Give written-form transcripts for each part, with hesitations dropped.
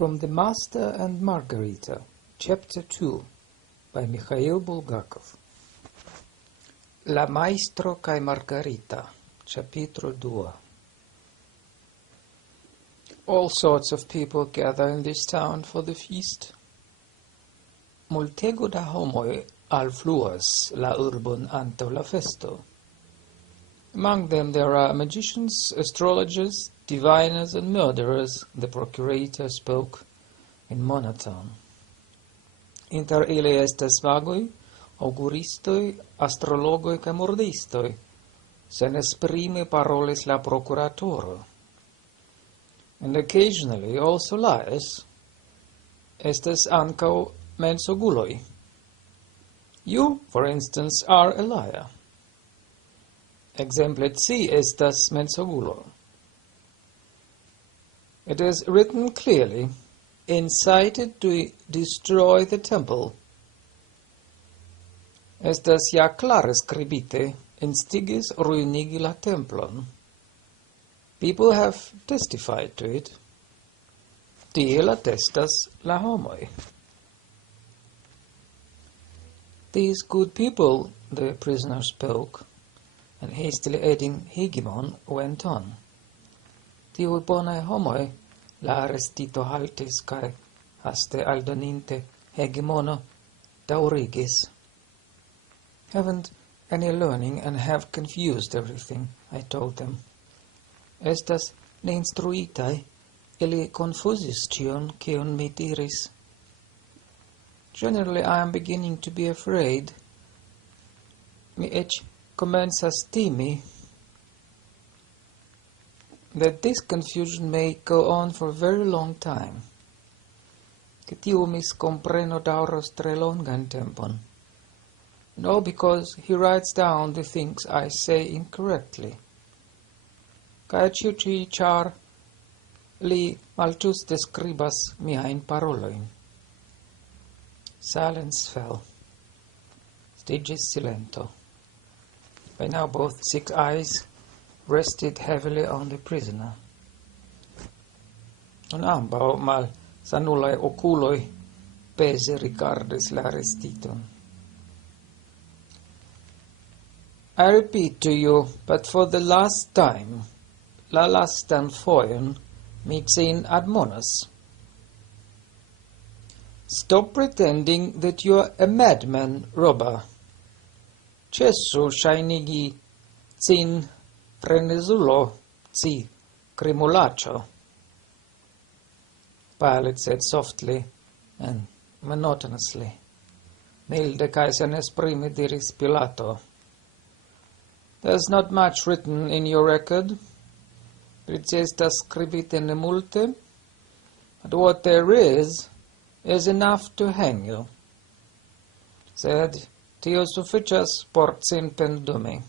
From the Master and Margarita, Chapter 2, by Miĥail Bulgakov. La Majstro kaj Margarita, Ĉapitro 2. All sorts of people gather in this town for the feast. Multego da homoj alfluas la urbon antaŭ la festo. Among them there are magicians, astrologers, diviners and murderers, the procurator spoke in monotone. Inter ili estas magoj, auguristoj, astrologoj kaj murdistoj, senesprime parolis la prokuratoro. And occasionally also liars. Estas ankaŭ mensoguloj. You, for instance, are a liar. Exemple ci estas mensogulo. It is written clearly, incited to destroy the temple. Estas ja klare skribite, instigis ruinigi la templon. People have testified to it. Tiel attestas la homoj. These good people, the prisoner spoke, and hastily adding hegemon, went on. Tiuj bonaj homoj, la arestito haltis kaj haste aldoninte hegemono daŭrigis. Haven't any learning and have confused everything, I told them. Estas neinstruitaj, ili konfuzis ĉion, kion mi diris. Generally I am beginning to be afraid. Mi eĉ komencas timi that this confusion may go on for a very long time. Ke tiu miskompreno daŭros tre longan tempon. And all because he writes down the things I say incorrectly. Kaj ĉio ĉi ĉar li malĝuste skribas miajn parolojn. Silence fell. Stiĝis silento. By now both sick eyes rested heavily on the prisoner. Un ambaŭ malsanulaj okuloj peze rigardis la arestiton. I repeat to you, but for the last time, la lastan fojon, mi cin admonas. Stop pretending that you are a madman, robber. Ĉesu ŝajnigi cin frenezulo, ci krimulaĉo. Pilate said softly and monotonously. Milde kaj senesprime diris Pilato. There's not much written in your record. It estas skribite ne multe, but what there is enough to hang you. Sed tio sufiĉas por cinpendumi.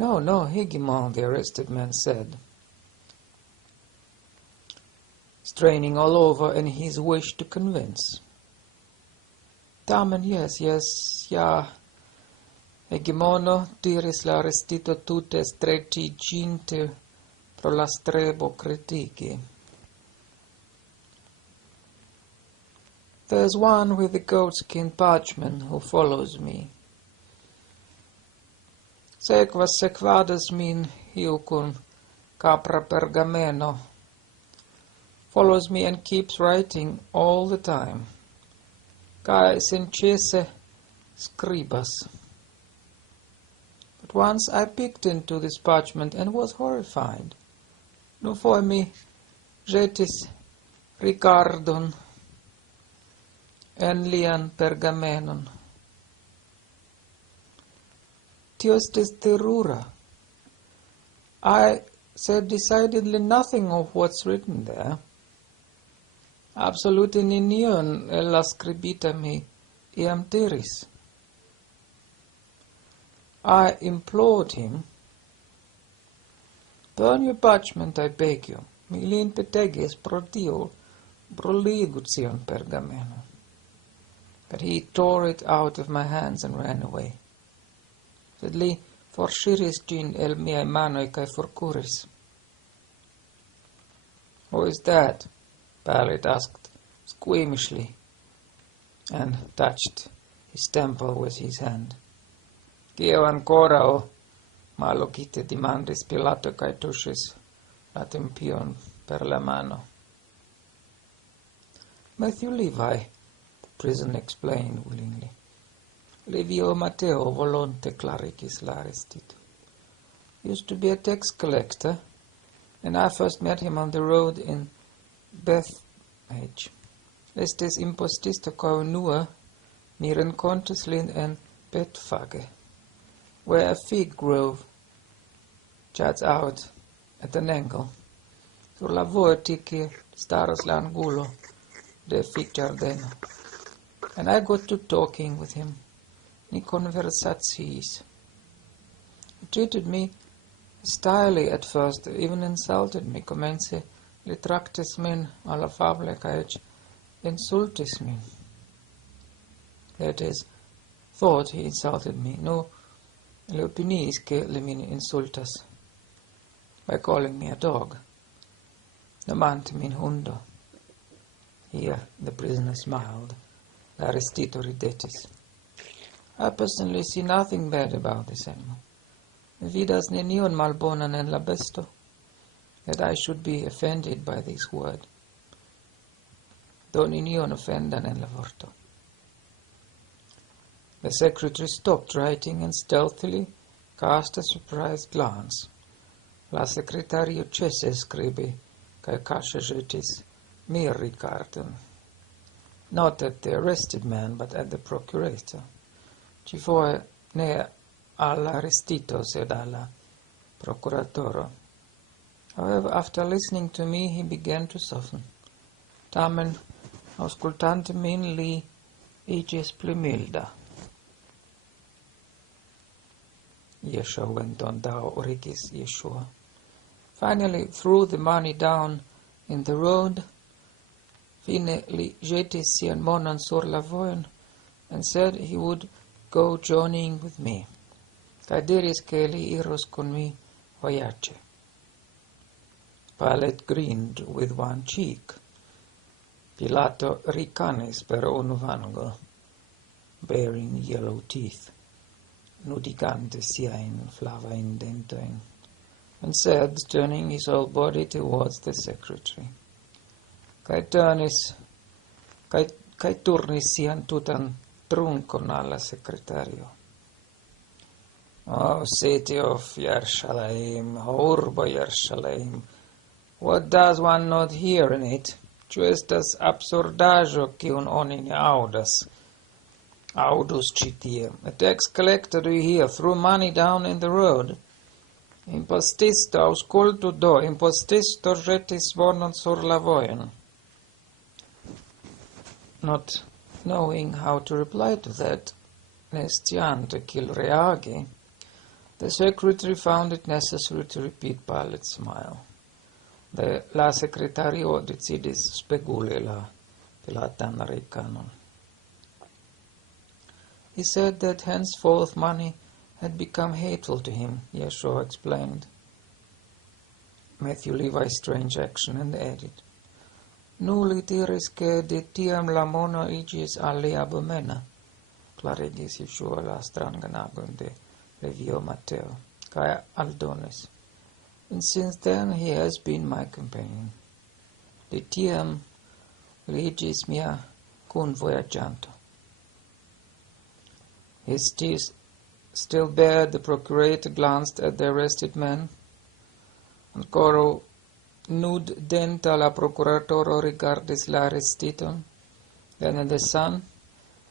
No, hegemon, the arrested man said, straining all over in his wish to convince. Tamen, yes, ja, hegemono, diris la arestito tute streĉiĝinte pro la strebo kritiki. There's one with the goatskin parchment who follows me. Sekvadas min iu kun capra pergameno. Follows me and keeps writing all the time. Kaj senĉese skribas. But once I peeked into this parchment and was horrified. Dufoje mi ĵetis rigardon en lian pergamenon. Tio estis terura. I said decidedly nothing of what's written there. Absolute nenion el la skribita mi iam diris. I implored him. Burn your parchment, I beg you. Mi lin petegis pro tio, bruligu cion pergameno. But he tore it out of my hands and ran away. Sed li forŝiris ĝin el miaj manoj kaj forkuris. "Who is that?" Pilate asked squeamishly, and touched his temple with his hand. "Kio ancora malocite demandis Pilato kaj tuŝis la tempion per la mano. "Matthew Levi," the prisoner explained willingly. "Livio Matteo volonte klarigis la arestito. Used to be a tax collector, and I first met him on the road in Bethage. Estis impostisto kaj unua mi renkontis lin en Betfage, where a fig grove juts out at an angle. Sur la vojo tie staras la angulo de figĝardeno, and I got to talking with him. Ni konversaciis. He treated me stylely at first, even insulted me. Komence li traktis min malafable kaj eĉ insultis min. That is, thought he insulted me. No, li opiniis ke li min insultas by calling me a dog. Nomante min hundo." Here the prisoner smiled. The arestito ridetis. "I personally see nothing bad about this animal. Mi vidas nenion malbonan en la besto, that I should be offended by this word. Do nenion offendan en la vorto." The secretary stopped writing and stealthily cast a surprised glance. La sekretario ĉesis skribi kaj kaŝe ĵetis mirrigardon, not at the arrested man, but at the procurator. Ĉifoje ne al la arestito, sed al la prokuratoro. However, after listening to me, he began to soften. Tamen, aŭskultante min, li iĝis pli milda. Yeshua went on, daŭrigis Yeshua. "Finally threw the money down in the road. Fine li ĵetis sian monon sur la vojon and said he would go journeying with me, kaj diris ke li iros kun mi vojaĝe." Pilate grinned with one cheek. Pilato rikanis per unu vango, baring yellow teeth, nudigante siajn flavajn dentojn, and said, turning his whole body towards the secretary, kaj turnis sian tutan trunkon al la sekretario. "O city of Jerusalem, o urbo Jerusalem, what does one not hear in it? Ĉu estas absurdaĵo kiun oni ne aŭdas? Aŭdus ĉi tie. A tax collector, do you hear, threw money down in the road. Impostisto, aŭskultu do, impostisto ĵetis monon sur la vojon." Not knowing how to reply to that, ne sciante kiel reagi, the secretary found it necessary to repeat Pilate's smile. La sekretario decidis speguli la Pilatan rekanon. He said that henceforth money had become hateful to him, Yeshua explained. Matthew Levi's strange action, and added, "Nulli diris ke de tiam la mono iĝis al li abomena," klarigis Yeshua la strangan agon de Levio Matteo, kaj aldonis, "And since then he has been my companion. De tiam li iĝis mia kunvojaĝanto." His teeth still bared, the procurator glanced at the arrested man. Ancora nud-denta la procuratoro rigardis la arestiton, then the sun,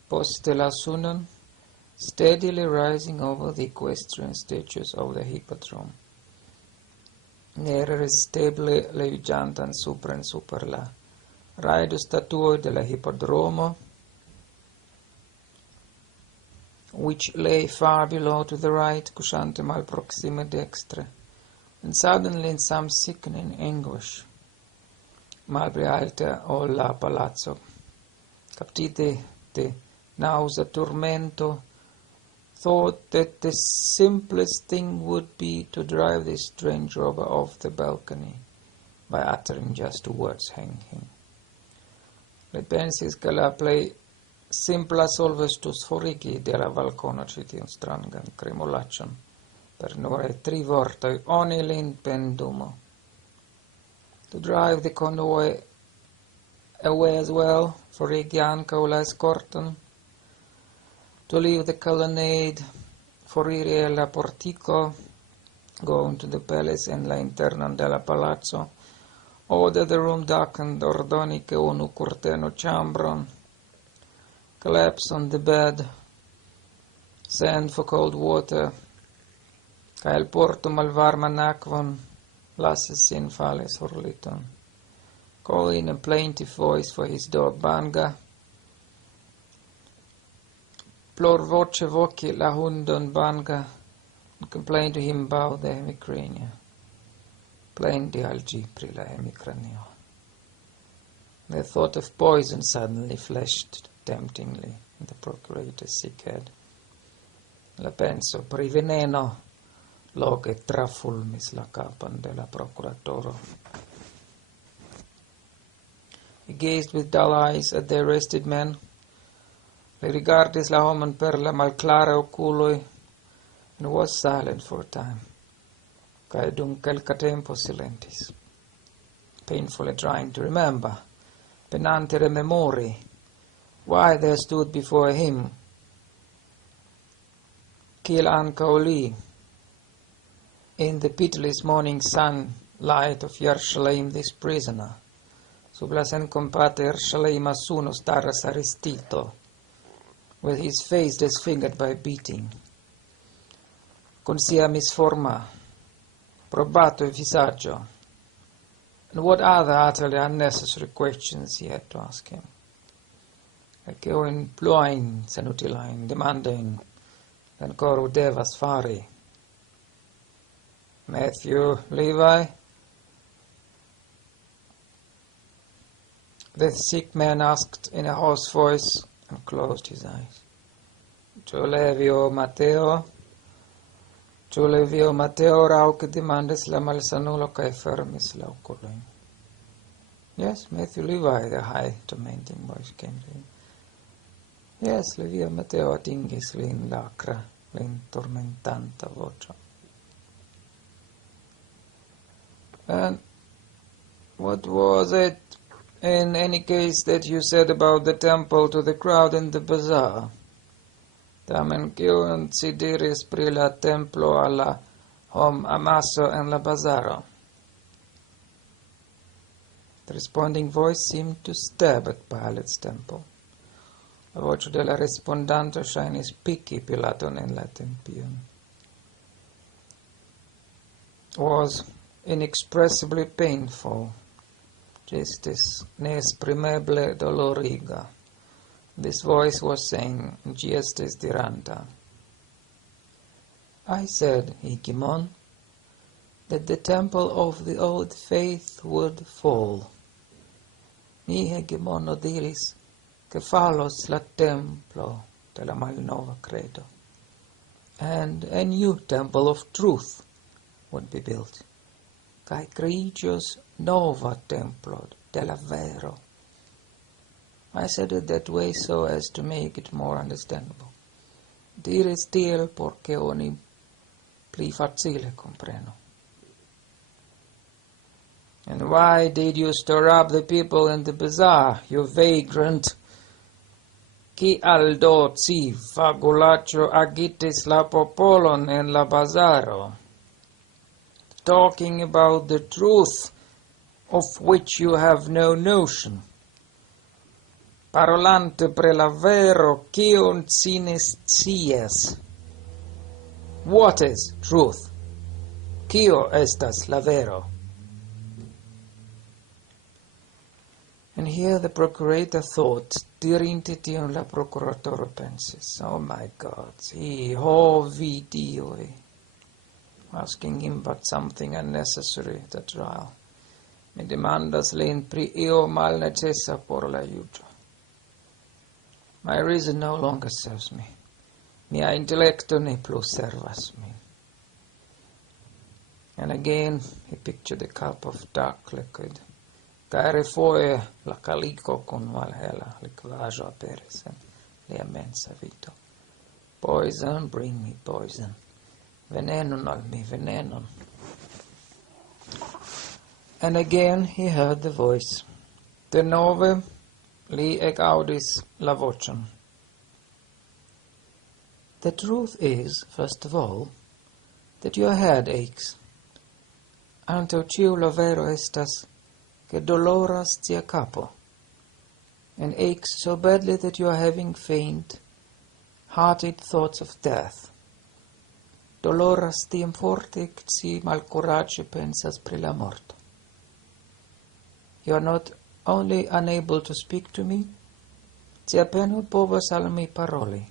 poste la sunon, steadily rising over the equestrian statues of the hippodrome, neirresistibile leviĝantan supren super la rajdostatuoj de la hippodromo, which lay far below to the right, kuŝante malproksime dekstre, and suddenly in some sickening anguish, malpli alte ol la palazzo, captite de nausa turmento, thought that the simplest thing would be to drive this strange robber off the balcony by uttering just 2 words hanging. Li pensis che la plei simpla solvestus forigi de la balcono citin strangan crimulacion, per nure 3 vortoi oni lin pendumo. To drive the convoy away as well, forigi ancau la escorton, to leave the colonnade, foriri la portico, go into the palace en la internan de la palazzo, order the room darkened, ordoni che unu curteno chambron, collapse on the bed, send for cold water, ca el porto malvarman aquon, lasses sin fale sur liton, call in a plaintive voice for his dog Banga, plor voce voci la hundon Banga, and complain to him about the hemicrania. Plain di algi pri la hemicranio. The thought of poison suddenly flashed temptingly in the procurator's sick head. La penso pri veneno, loge trafulmis la capan de la procuratoro. He gazed with dull eyes at the arrested man. Li rigardis la homon per la malclara oculoi, and was silent for a time. Cae dum quelca tempo silentis, painfully trying to remember, penante rememori, why there stood before him, kiel ancao li, in the pitiless morning sunlight of Jerusalem, this prisoner, sub la sencompate Jerusalem suno staras aristito, with his face disfigured by beating, con sia misforma, probato visaggio, and what other utterly unnecessary questions he had to ask him. Eceo in pluain senutilain demandain, ancora devas fari. Matthew, Levi? The sick man asked in a hoarse voice and closed his eyes. Tu levio Matteo? Tu levio Matteo rauc demandis la malsanulo cae fermis la oculoin. Yes, Matthew Levi, the high tormenting voice came to him. Yes, Levio Matteo atingis lin lacra, lin tormentanta voce. And what was it, in any case, that you said about the temple to the crowd in the bazaar? Tamen kion ci diris pri la templo alla hom amaso en la bazaro? The responding voice seemed to stab at Pilate's temple. La voce de la respondanto ŝajnis piki Pilaton en la tempion. Was inexpressibly painful, gestis neesprimeble doloriga. This voice was saying, gestis diranta. I said, Higimon, that the temple of the old faith would fall. Mi hegemono diris, che fallos la templo de la malnova credo, and a new temple of truth would be built, cae creigios nova templo de la vero. I said it that way so as to make it more understandable. Diris tiel porque oni pli facile compreno. And why did you stir up the people in the bazaar, you vagrant? Qui aldo ci fagulaccio agitis la popolon en la bazaro? Talking about the truth of which you have no notion. Parolante pre la vero, kion ci ne scias. What is truth? Kio estas la vero? And here the procurator thought, dirinte tion la procuratoro pensis, oh my God, ho vidioi, asking him but something unnecessary at the trial. Mi demandas lin pri io malnecessa por la juĝo. My reason no longer serves me. Mia intellecto ne plus servas min. And again he pictured a cup of dark liquid. Care foe la calico con valhela, liquaggio aperis in lia mensa vito. Poison, bring me poison. Venenon al mi venenon. And again he heard the voice. Denove li ekaudis la vocem. The truth is, first of all, that your head aches. Antaŭ ĉio la vero estas, che doloras tia capo, and aches so badly that you are having faint, hearted thoughts of death. Doloras tiam forte, ci malcoraĝe pensas pri la morto. You are not only unable to speak to me, ci apenaŭ povas al mi paroli.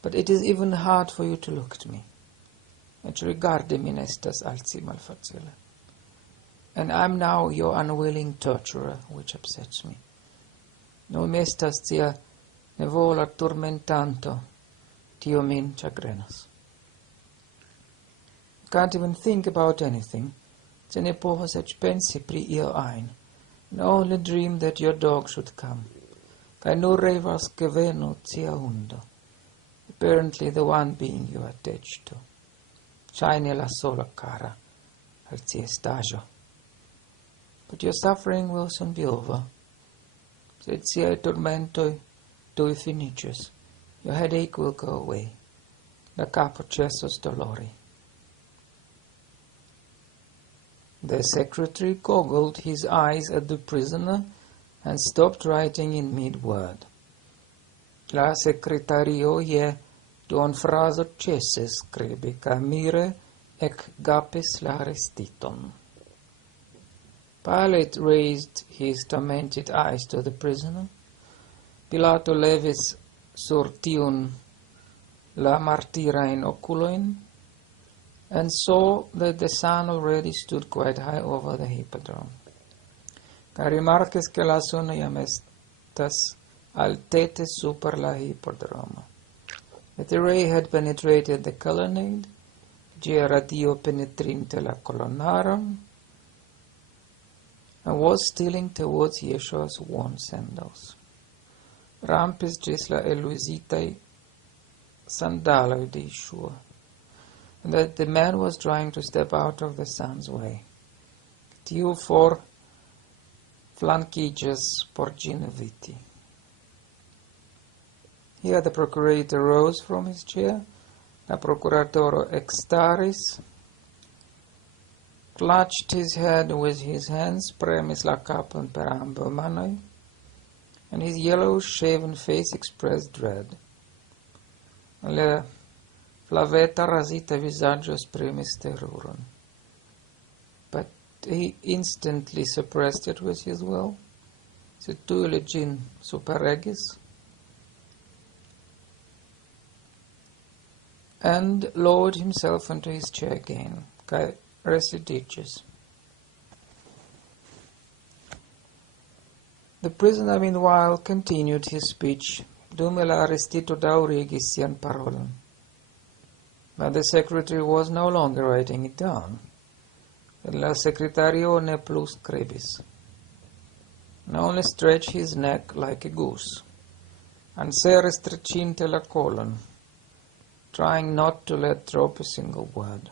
But it is even hard for you to look at me. Eĉ rigardi min estas al ci malfacile. And I am now your unwilling torturer, which upsets me. Nun estas tia nevola turmentanto, tio min ĉagrenas. You can't even think about anything, se ne povas eĉ pensi pri io ajn, and only dream that your dog should come, kaj nur revas ke venu cia hundo, apparently the one being you attached to, ŝajne la sola cara al cia estaĵo. But your suffering will soon be over. Sed ciai tormentoi tuj finiĝos. Your headache will go away. La capo ĉesos dolori. The secretary goggled his eyes at the prisoner and stopped writing in mid-word. La sekretario je duonfrazo ĉesis skribi kaj mire ekgapis la arestiton. Pilate raised his tormented eyes to the prisoner. Pilato levis sur tiun la martirajn okulojn, and saw that the sun already stood quite high over the hippodrome. Kaj rimarkis ke la suno jam estas altete super la hippodromo. That the ray had penetrated the colonnade, ĝia radio penetrinte la kolonaron, and was stealing towards Yeshua's worn sandals. Rampis ĝis la eluzitaj sandaloj de Yeshua, and that the man was trying to step out of the sun's way. Tiu for flankiĝas por ĝin eviti. Here the procurator rose from his chair, la procuratoro ekstaris, clutched his head with his hands, premis la capon per ambaŭ manoj, and his yellow-shaven face expressed dread. La flaveta rasita vizaĝo esprimis teruron. But he instantly suppressed it with his will, sed tuj li ĝin superregis, and lowered himself into his chair again, kaj residiĝis. The prisoner meanwhile continued his speech, dume la arestito daŭrigis sian parolon. But the secretary was no longer writing it down. La sekretario ne plu skribis, and only stretched his neck like a goose, and sere strecinte la colon, trying not to let drop a single word.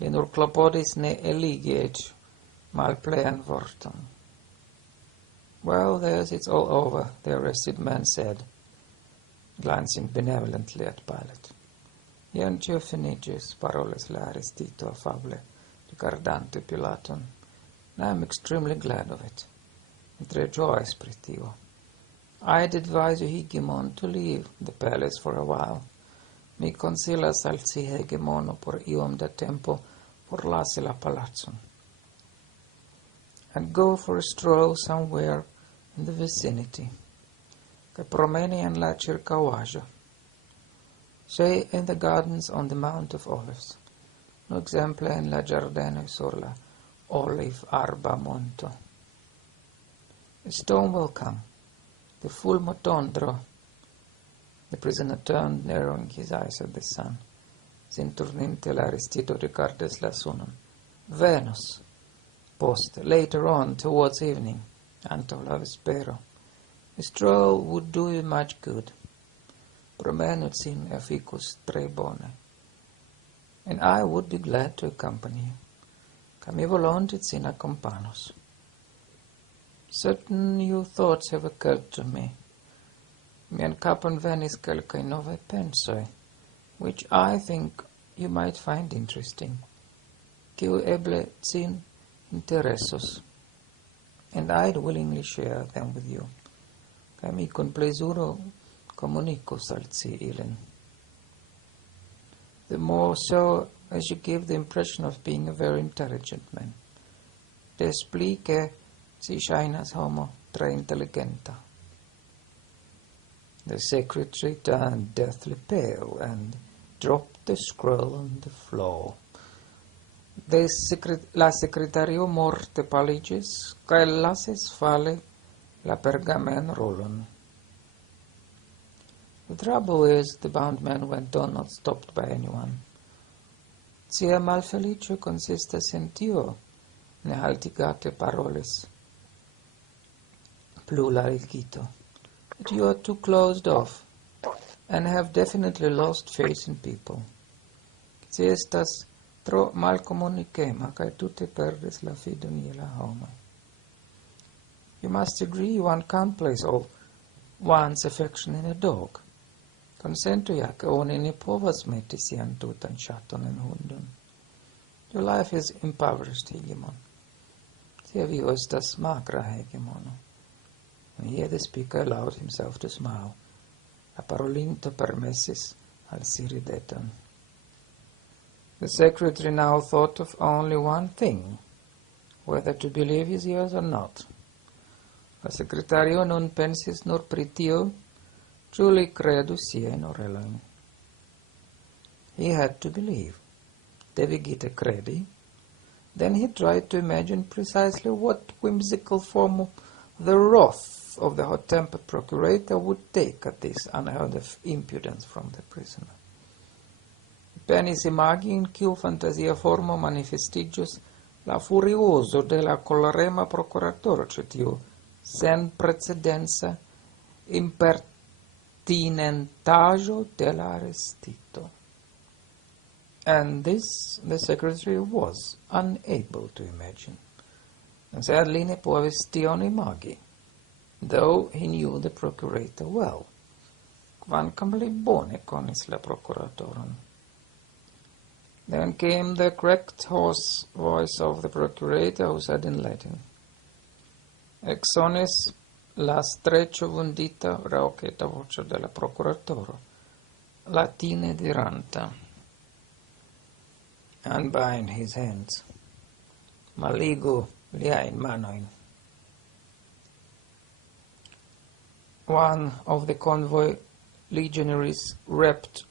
Li nur klopodis ne eligi eĉ malplean vorton. Well, there's it's all over, the arrested man said, glancing benevolently at Pilate. Jen ĉio finiĝis, parolis la arestito afable, rigardante Pilaton. I am extremely glad of it, and tre ĝojas pri tio. I'd advise you, Hegemon, to leave the palace for a while. Mi konsilas al ci, Hegemono, por iom da tempo forlasi la palacon, and go for a stroll somewhere in the vicinity, kaj promeni en la ĉirkaŭaĵo, say in the gardens on the Mount of Olives, no exemple en la ĝardenoj sur la oliv-arba monto. A storm will come, the fulmotondro. The prisoner turned, narrowing his eyes at the sun. sin turninte la arestito rigardas la sunon. Venus, poste, later on, towards evening, antaŭ la vespero. A stroll would do you much good. Promenut sin efficus tre bone. And I would be glad to accompany you. Ca mi volonte sin accompanos. Certain new thoughts have occurred to me. Mian capon venis kelkaj novaj pensoj, which I think you might find interesting, kiu eble cin interesos, and I'd willingly share them with you. Ca mi con plezuro comunicos al ci ilin. The more so as you give the impression of being a very intelligent man. Des pli che si ŝajnas homo tre intelligenta. The secretary turned deathly pale and dropped the scroll on the floor. La secretario morte paligis, kaj lasis fali la pergamenrolon. The trouble is, the bound man went on, not stopped by anyone. Cia malfelicio consistas in tio, ne haltigate parolis. Plu la rigito. That you are too closed off, and have definitely lost faith in people. Ci estas tro malcomunicema, kaj tute perdis la fidon je la homoj. You must agree one can't place all one's affection in a dog. Consentu ja, ke oni ne povas meti sian tutan ŝaton en hundon. Your life is impoverished, hegemon. Tia vivo estas magra, hegemono. And here the speaker allowed himself to smile. La parolinto permesis al si rideton. The secretary now thought of only one thing, whether to believe his ears or not. La secretario nun pensis nur pri tio, ĉu li kredu siajn orelojn. He had to believe. Devigite credi. Then he tried to imagine precisely what whimsical form the wrath of the hot-tempered procurator would take at this unheard-of impudence from the prisoner. Penis imagi in kiu fantasia formo manifestiĝos la furiozo de la kolerema prokuratoro ĉe tiu sen precedenza impertinentaĵo de la arestito. And this the secretary was unable to imagine. Sed li ne povis tion imagi, though he knew the procurator well, kvankam li bone konis la prokuratoron. Then came the cracked hoarse voice of the procurator, who said in Latin, Exonis la streccio vundita rauceta voce della procuratoro, latine diranta. Unbind his hands. Maligu liaj manojn. One of the convoy legionaries rapped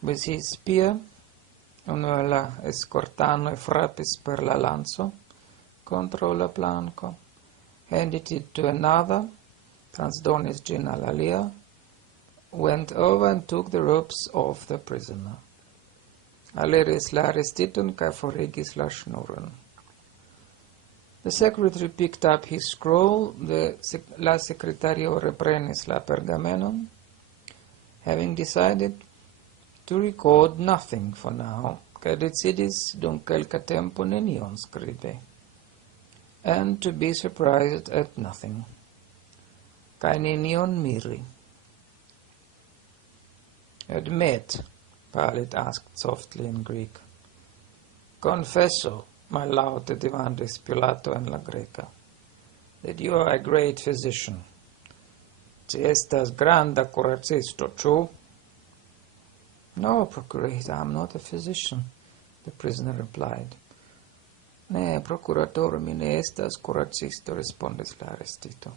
with his spear. Uno la escortano frappis per la lanzo contro la planco, handed it to another, transdonis gin al alia, went over and took the ropes off the prisoner. Aliris la arestiton kaj forigis la ŝnuron. The secretary picked up his scroll, la secretario reprenis la pergamenon, having decided to record nothing for now, kaj decidis dum kelka tempo nenion skribi, and to be surprised at nothing, kaj nenion miri. Admit, Pilate asked softly in Greek. Confesso, mallaŭte demandis Pilato en la greka, that you are a great physician. Ci estas granda kuracisto, ĉu? No, procurator, I am not a physician, the prisoner replied. Ne, procuratoro, mi ne estas kuracisto, respondis la arestito,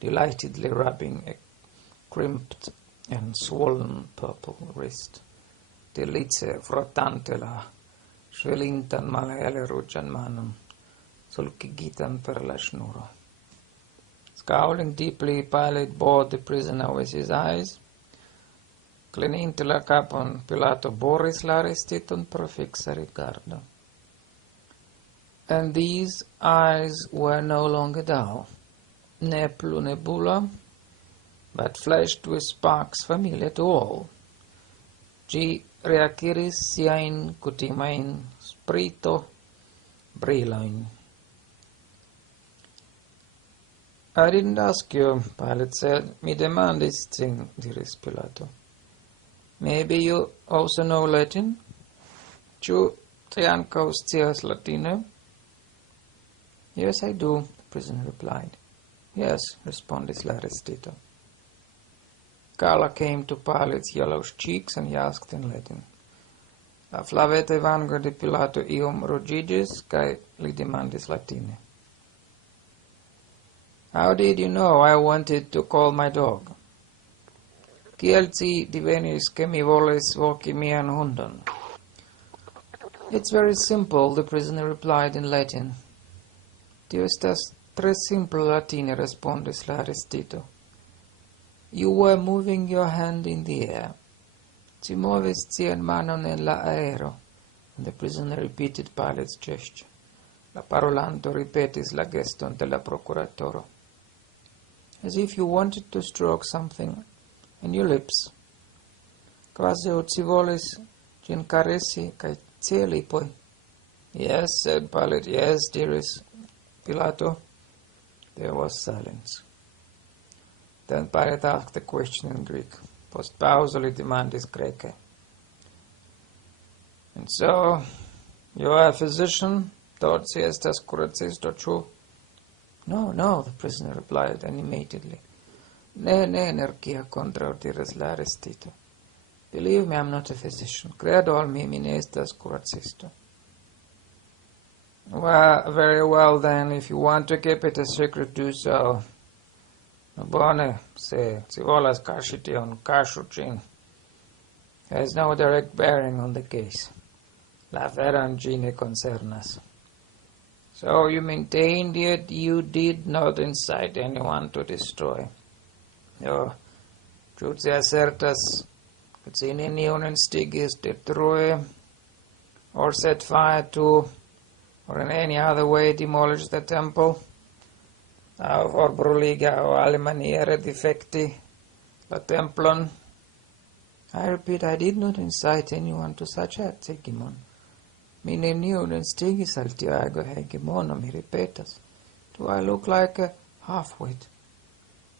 delightedly rubbing a crimped and swollen purple wrist, delice frottante la ŝvelintan malhele ruĝan manon, sulkigitan per la ŝnuro. Scowling deeply, Pilate bored the prisoner with his eyes, Klininte la kapon, Pilato boris la arestiton pro fixa rigardo. And these eyes were no longer dull, ne plu nebula, but flashed with sparks familiar to all. Gi reaciris siain cutimain sprito brilain. I didn't ask you, Pilate said. Mi demandis cin, diris Pilato. Maybe you also know Latin? Ciu te ankaŭ scias Latine? Yes, I do, the prisoner replied. Yes, respondis la arestito. Color came to Pilate's yellowish cheeks, and he asked in Latin. La flavete vango de Pilato iom ruĝiĝis, kaj li demandis Latine. How did you know I wanted to call my dog? Kiel ci divenis ke mi volis voki mian hundon? It's very simple, the prisoner replied in Latin. Tio estas tre simple, Latine, respondis la arestito. You were moving your hand in the air. Ci movis cian manon en la aero, and the prisoner repeated Pilate's gesture. La parolanto ripetis la geston de la procuratoro. As if you wanted to stroke something in your lips. Quasi ci volis gin caresi cae cieli poi. Yes, said Pilate, yes, dearest Pilato. There was silence. Then Pilate asked a question in Greek. Post pausa li demandis Grece. And so, you are a physician? Tot si estas kuracisto, ĉu? No, the prisoner replied animatedly. Ne, energia contraudiris la arestito. Believe me, I am not a physician. Credo al mi ne estas kuracisto. Well, very well then, if you want to keep it a secret, do so. Bone, se ci volas kaŝi tion, kaŝu ĝin. Has no direct bearing on the case. La aferon ĝi ne koncernas. So you maintained that you did not incite anyone to destroy. Ĉu ci assertas ke ci neniun instigis detrui, or set fire to, or in any other way demolish the temple, or bruliga or alimaniere defecti la templon? I repeat, I did not incite anyone to such acts, Hegemon. Mi neniun instigis al tio ago, Hegemono, mi ripetas. Do I look like a half-wit?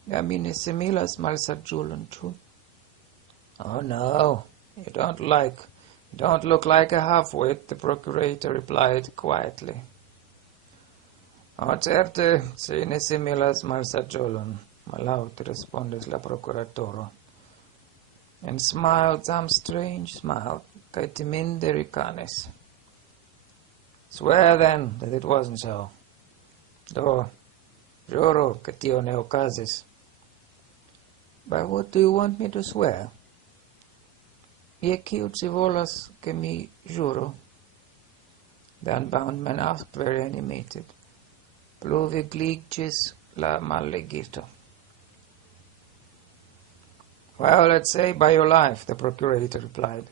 Mi ne similas malsaĝulon, ĉu? Oh no, you don't look like a half-wit, the procurator replied quietly. Oh, certe, ci ne similas malsaĝulon, malaŭte respondis la prokuratoro, and smiled some strange smile, kaj timinde rikanis. Swear then that it wasn't so. Do, ĵuro, ke tio ne okazis. By what do you want me to swear? Je kiu ci volas ke mi ĵuro? The unbound man asked, very animated. Plu vigliĝis la malligito. Well, let's say by your life, the procurator replied.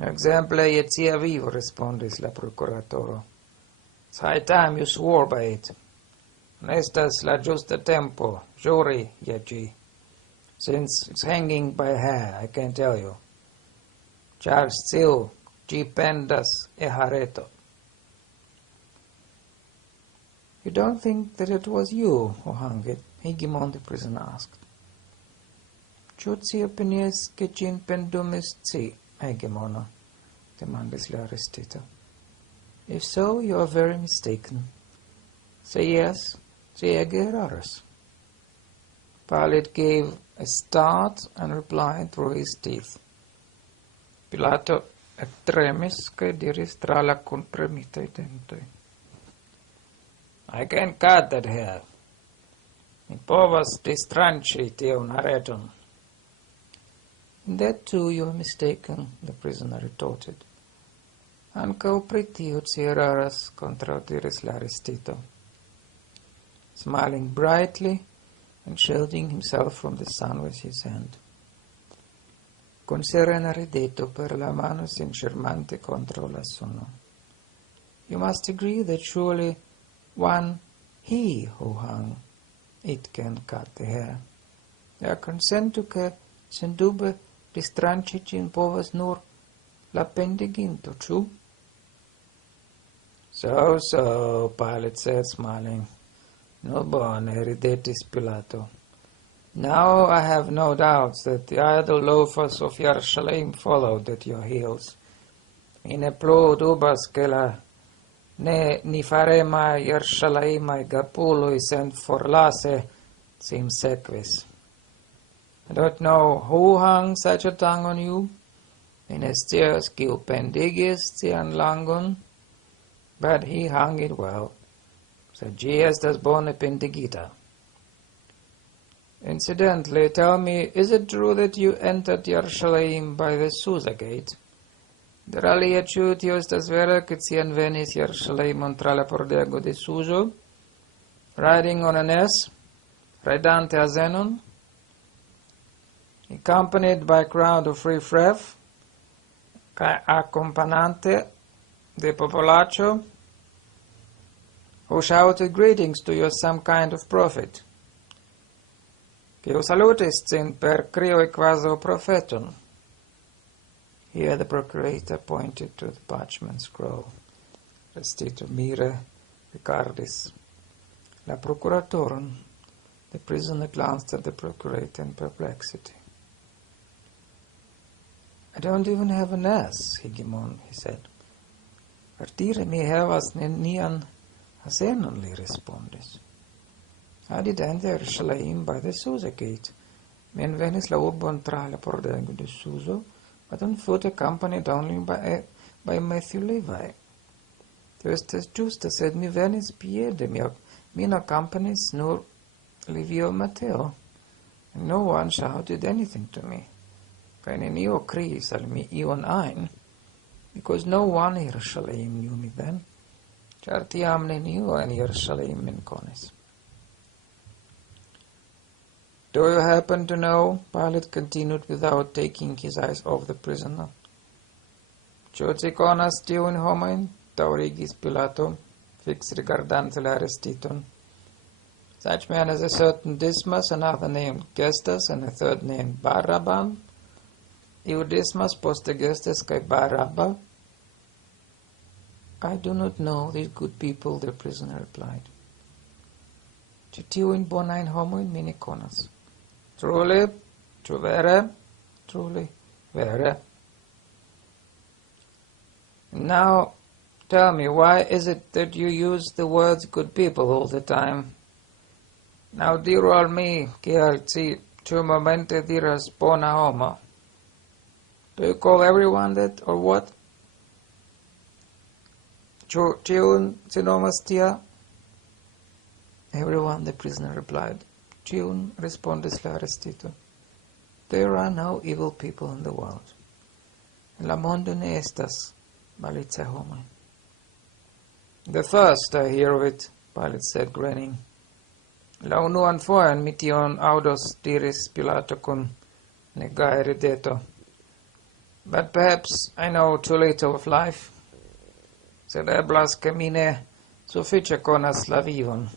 Exemple je cia vivo, respondis la procuratoro. It's high time you swore by it. Estas la justa tempo, ĵuri je ĝi. Since it's hanging by a hair, I can tell you. Ĉar sciu, ĝi pendas e hareto. You don't think that it was you who hung it? Hegemon, the prisoner asked. Ĉu ci opinias ke ĝin pendumis ci, Hegemono? Demandis la arestito. If so, you are very mistaken. Say yes, ci ege eraras. Pilate gave a start and replied through his teeth. Pilato ektremis kaj diris tra la kunpremitaj dentoj. I can cut that hair. Mi povas distranĉi tiun hareton. In that too you are mistaken, the prisoner retorted. Ankaŭ pri tio ci eraras, contradiris la arestito, smiling brightly and shielding himself from the sun with his hand. con serena rideto per la mano s'incermante contro la suno. You must agree that surely he who hung, it can cut the hair. I consent to che, sen dube, distrancicin povas nur la pendiginto, ĉu? So, Pilate said, smiling. No bone, ridetis Pilato. Now I have no doubts that the idle loafers of Jerusalem followed at your heels. Mi ne plu dubas che la ne ni faremai Jerusalemai gapuloi sent forlase sim sequis. I don't know who hung such a tongue on you, Ministers kiu pendigis tian langon, but he hung it well, sed ĝi estas bone pendigita. Incidentally, tell me, is it true that you entered Jerusalem by the Susa gate? Der alia ĉu tio estas vera, ke ci envenis Jerusalemon tra la pordego de Suso, riding on an ass, redante azenon, accompanied by a crowd of riffraff, kaj accompagnante de popolaccio, who shouted greetings to you as some kind of prophet. Kiu salutis cin per crioi quaso propheton. Here the procurator pointed to the parchment scroll. Restito mire rigardis la procuratorum. The prisoner glanced at the procurator in perplexity. I don't even have an ass, Higimon, he said. Per dire mi havas nenian azenon, li respondis. I did enter Jerusalem by the Susa gate. Mi envenis la urbon tra la pordego de Suso, but on foot accompanied only by Matthew Levi. Tio estas ĝusta, sed mi venis piede, min accompanies nur Livio Matteo, and no one shouted anything to me. Kaj neniu kriis al mi ion ajn, because no one in Jerusalem knew me then, ĉar tiam neniu en Jerusalem min konis. Do you happen to know, Pilate continued without taking his eyes off the prisoner, ĉu ci konas tiujn homojn? Daŭrigis Pilato, fixe rigardante la arestiton. Such man as a certain Dismas, another named Gestas, and a third named Barabbas. Iu Dismas poste Gestas kaj Barabba. I do not know these good people, the prisoner replied. Ĉu tiujn bonajn homojn mi ne konas. Truly, ĉu vere? Truly, vere. Now, tell me, why is it that you use the words good people all the time? Now diru al mi, kial ci ĉu momente diras bona homo. Do you call everyone that, or what? Ĉu ĉiun ci nomas tia? Everyone, the prisoner replied. Ĉiun, respondis la arestito. There are no evil people in the world. En la mondo ne estas malica homoj. The first I hear of it, Pilate said, grinning. La unuan fojon mi tion aŭdos, diris Pilato kun negaja rideto. But perhaps I know too little of life, sed eblas ke mi ne sufiĉe konas la vivon.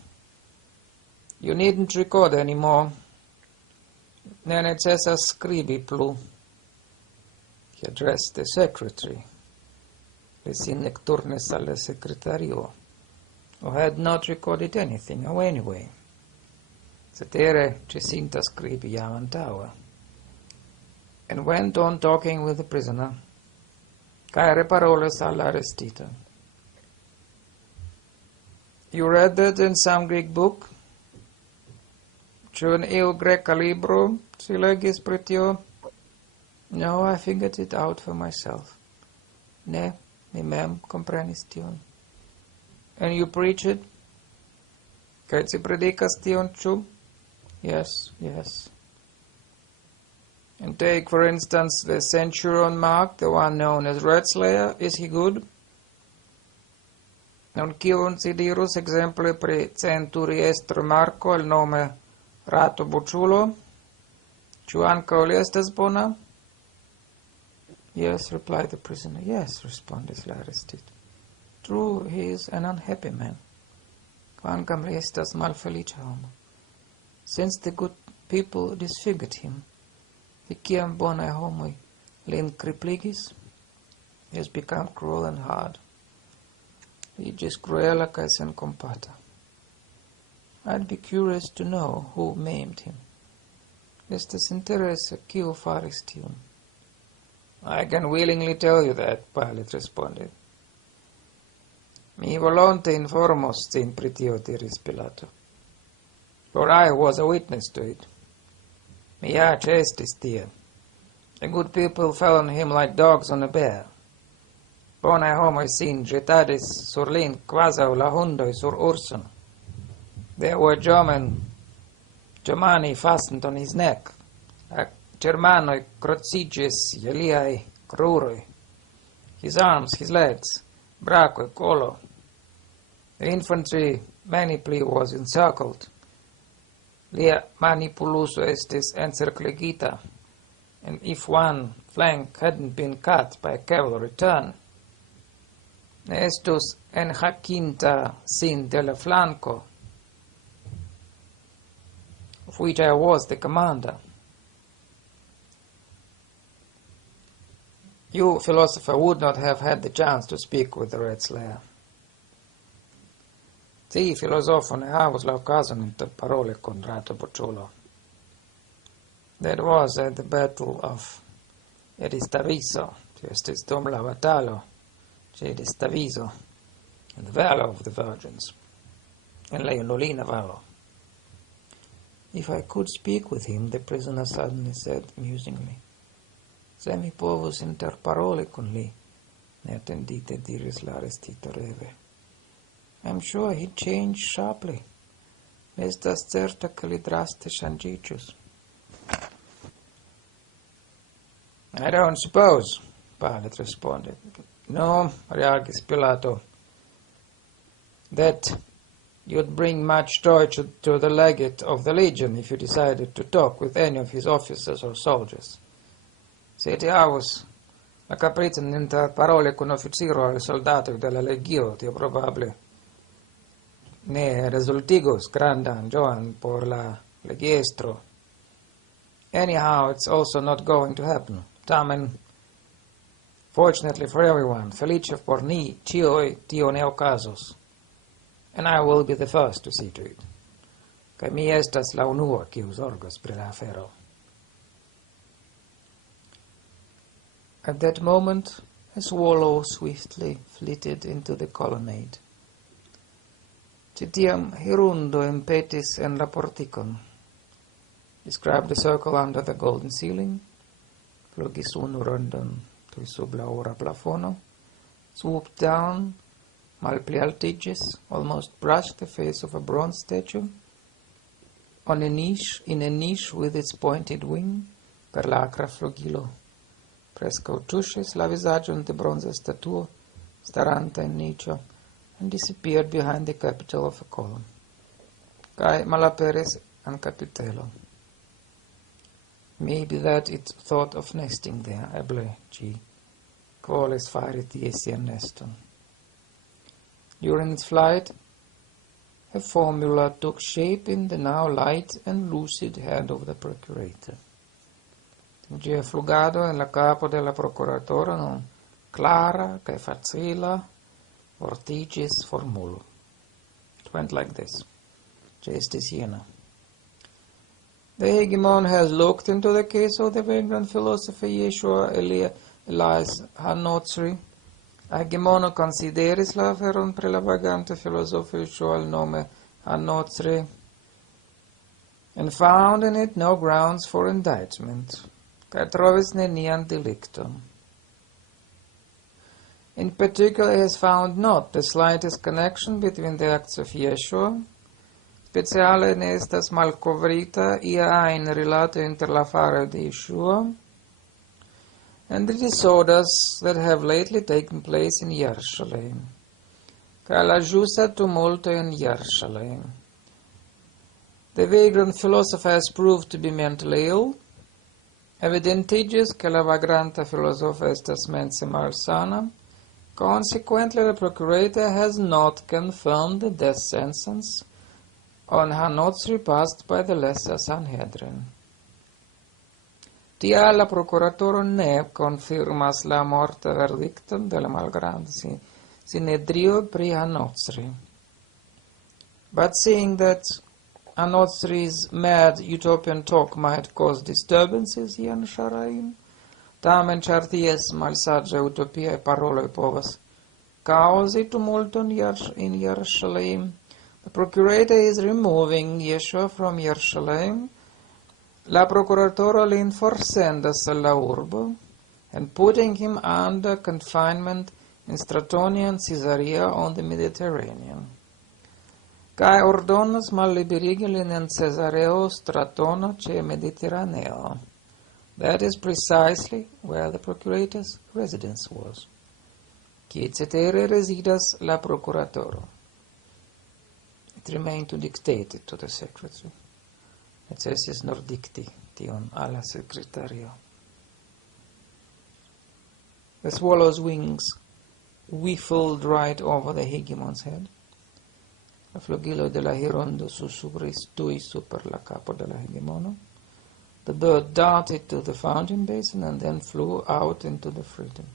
You needn't record anymore. Ne necesas skribi plu. He addressed the secretary. Li sin ekturnis al la sekretario, who had not recorded anything, or anyway. Cetere ĉesinta skribi jam antaŭe. And went on talking with the prisoner, kaj reparolis al la arestito. You read that in some Greek book? Ĉu en iu greka libro ci legis pri tio? No, I figured it out for myself. Ne, mi mem komprenis tion. And you preach it? Kaj ci predikas tion, ĉu? Yes, yes. And take, for instance, the centurion Mark, the one known as Red Slayer. Is he good? Non kiun ci dirus ekzemple pri centuriestro Marko el nome Rato Buĉulo? Ĉu ankaŭ li estas bona? Yes, replied the prisoner. Yes, responded la arestito. True, he is an unhappy man. Quancam li estas malfeliĉa homo. Since the good people disfigured him, the kiam bonaj homoj lin kripligis, he has become cruel and hard. He is cruela kaj senkompata. I'd be curious to know who maimed him. Estas interese kiu faris tion. I can willingly tell you that, Pilate responded. Mi volonte informos sin pri tio, diris Pilato, for I was a witness to it. Mi ja ĉeestis tie. The good people fell on him like dogs on a bear. Bonaj homoj sin ĵetadis sur lin kvazaŭ la hundoj sur urson. There were Germani fastened on his neck. Germanoj krociĝis je liaj kruroj. His arms, his legs, brako, kolo. The infantry maniply was encircled. Lia manipuluso estis encerkligita, and if one flank hadn't been cut by a cavalry turn, ne estus enhakinta sin de la flanco, of which I was the commander. You, philosopher, would not have had the chance to speak with the Red Slayer. Ti, filosofo, ne havus la okazon interparoli con Rato Bocciolo. That was at the battle of Edistaviso, estis dum la batalo, Edistaviso, in the Valley of the Virgins, in la Iulina Valo. If I could speak with him, the prisoner suddenly said musingly, se mi povus interparoli con li, ne attendite diris la arestito reve. I'm sure he changed sharply. Estas certa che li draste ŝanĝiĝus. I don't suppose, Pilate responded. No, reagis Pilato, that you'd bring much joy to the legate of the legion if you decided to talk with any of his officers or soldiers. Se ti havus la capricon interparoli con oficiro al soldatoj de la legio, tio probable ne resultigos grandan ĝojan por la legiestro. Anyhow, it's also not going to happen. Tamen, fortunately for everyone, feliĉe por ni ĉiuj, tio ne okazos. And I will be the first to see to it. Kaj mi estas la unua kiu zorgos pri la afero. At that moment, a swallow swiftly flitted into the colonnade. Ĉi tiam hirundo impetis en la portikon, described a circle under the golden ceiling, flugis unu rondon tuj sub la ora plafono, swooped down, malpli altiĝis, almost brushed the face of a bronze statue, in a niche with its pointed wing, per la akra flugilo, preskaŭ tuŝis la vizaĝon de bronza statuo, staranta en niĉo, and disappeared behind the capital of a column. Kaj malaperis an kapitelo. Maybe that it thought of nesting there, eble ĝi volis fari tie sian neston. During its flight, a formula took shape in the now light and lucid head of the procurator. Ĝia flugado en la capo de la prokuratoro non clara kaj facila vortiĝis formulo. It went like this. Estis jena. The hegemon has looked into the case of the vagrant philosopher Yeshua Elias Hanotri. Hegemono consideris la aferon pri la vaganta filosofo Yeshua al nome Hanotri and found in it no grounds for indictment, kaj trovis nenian delicton. In particular, he has found not the slightest connection between the acts of Yeshua, speciale ne estas malkovrita ia ajn rilato inter la faroj de Yeshua, and the disorders that have lately taken place in Jerusalem, kaj la ĵusa tumulto in Jerusalem. The vagrant philosopher has proved to be mentally ill, evidentiĝis, ke la vagranta filosofo estas mense malsana. Consequently, the procurator has not confirmed the death sentence on her notes passed by the lesser Sanhedrin. Tial la procuratoro ne confirmas la morta verdicton de la malgranda Sinedrio pri Hanotri. But seeing that Hanotri's mad utopian talk might cause disturbances here in Sharaim, tamen ĉar ties malsaĝaj utopiaj paroloj povas kaŭzi tumulton in Jerusalem, the procurator is removing Yeshua from Jerusalem. La procuratoro lin forsendas al la urbo and putting him under confinement in Stratonian Caesarea on the Mediterranean. Kaj ordonas malliberigi lin en Caesareo Stratona ĉe Mediteraneo. That is precisely where the procurator's residence was. Kie cetere residas la procuratoro. It remained to dictate it to the secretary. Necessis nur dicti tion alla secretario. The swallow's wings whiffled right over the hegemon's head. La flugilo de la hirondo sussurris tui super la capo de la hegemono. The bird darted to the fountain basin and then flew out into the freedom.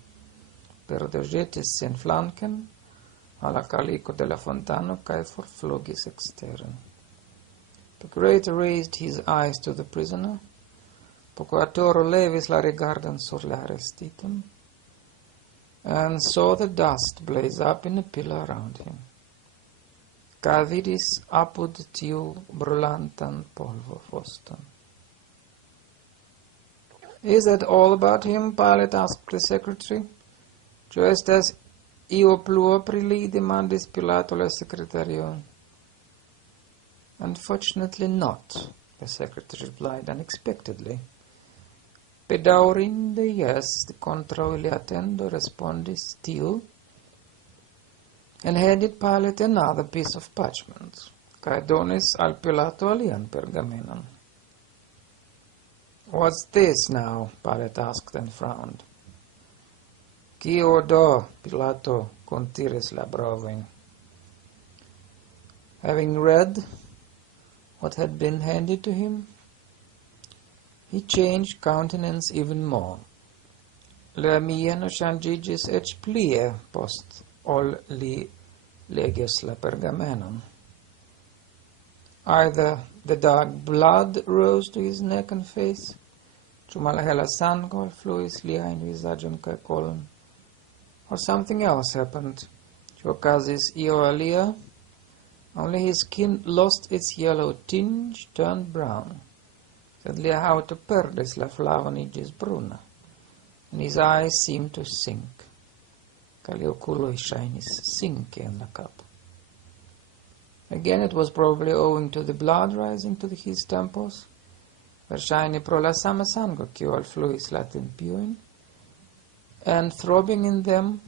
Perdejetis sin flanken alla calico de la fontano cae forflugis exteren. The procurator raised his eyes to the prisoner. Procuratoro levis la rigardon sur la arrestitum and saw the dust blaze up in a pillar around him. Ca vidis apud tiu brulantan polvo foston. Is that all about him? Pilate asked the secretary. Ĉu estas io plua pri li? Demandis Pilato la sekretarion. Unfortunately not, the secretary replied unexpectedly. Bedaŭrinde yes, kontraŭ lia atendo respondis tiu, and handed Pilate another piece of parchment, kaj donis al Pilato alian pergamenon. What's this now? Pilate asked and frowned. Kio do? Pilato contiris la brovojn. Having read what had been handed to him, he changed countenance even more. La mieno ŝanĝiĝis eĉ plie post ol li legis la pergamenon. Either the dark blood rose to his neck and face, ĉu malhela sango alfluis liajn vizaĝon kaj kolon, or something else happened, ĉu okazis io alia. Only his skin lost its yellow tinge, turned brown. Sed lia haŭto perdis la flavoniĝis bruna, and his eyes seemed to sink. Kaj lia okuloj ŝajnis sinki en la kapo. Again, it was probably owing to the blood rising to his temples, verŝajne pro la sama sango kiu alfluis la tempiojn, and throbbing in them,